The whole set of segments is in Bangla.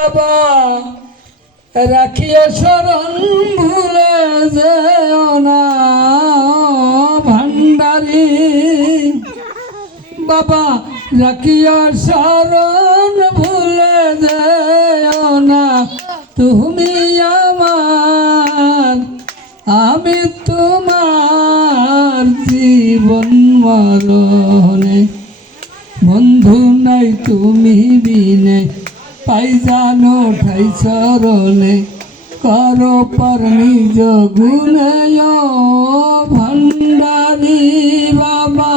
বাবা রাখিও শরণ ভুলে যেও না ভান্ডারি বাবা রাখিও শরণ ভুলে যেও না তুমি আমার আমি তোমার জীবন মরণে বন্ধু নাই তুমি বিনে পাইজানো ঠাই চরণে করো পর নিজ গুণে ভান্ডারি বাবা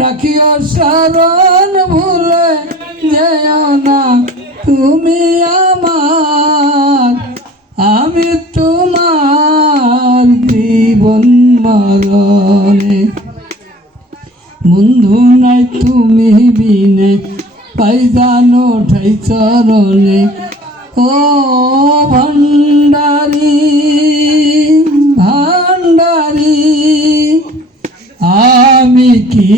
রাখিও শরণ ভুলে যেও না তুমি আমার আমি তোমার জীবন মরণে বন্ধু নাই তুমি বিনে পাইজানো ঠাই চরণে ও ভান্ডারি ভান্ডারি আমি কি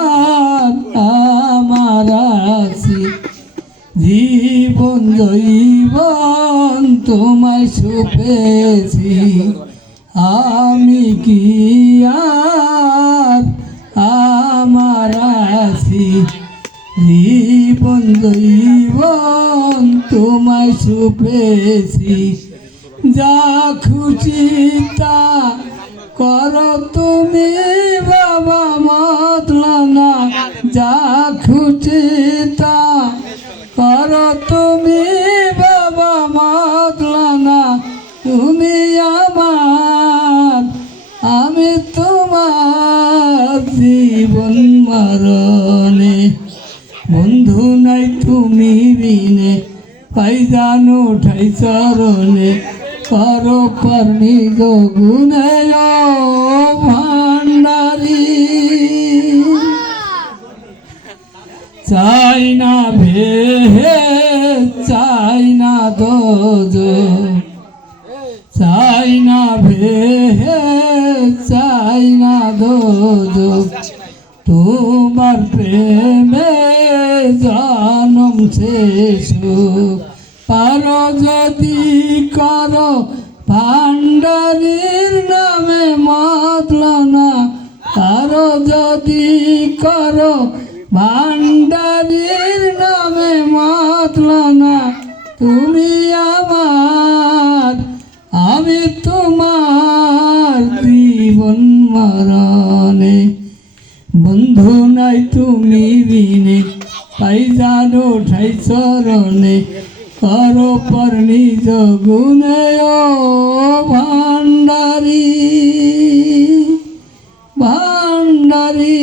আর আমার আছি জীবন জৈবন তোমায় সুপেছি আমি কি আর আমার আছি জীবন জৈবন তোমায় সুপেছি যা খুশি তা করো তুমি বাবা মতলানা যা খুশি তা করো তুমি বাবা মতলানা তুমি আমার আমি তোমার জীবন মরণে বন্ধু নাই তুমি বিনে পাইজানো ঠাই চরণে করো পর নিজ গুণে ভান্ডারি চাই না ভেহে চাই না দোজ চাই না ভেহে চাই না দোজ তোমার প্রেমে জনম শেষ পারো যদি করো ভান্ডারির নামে মতলনা পারো যদি করো ভান্ডারির নামে মতলনা তুমি আমার আমি তোমার জীবন মরণে বন্ধু নাই তুমি বিনে পাইজানো ঠাই চরণে করো পর নিজ গুণে ভান্ডারি ভান্ডারি।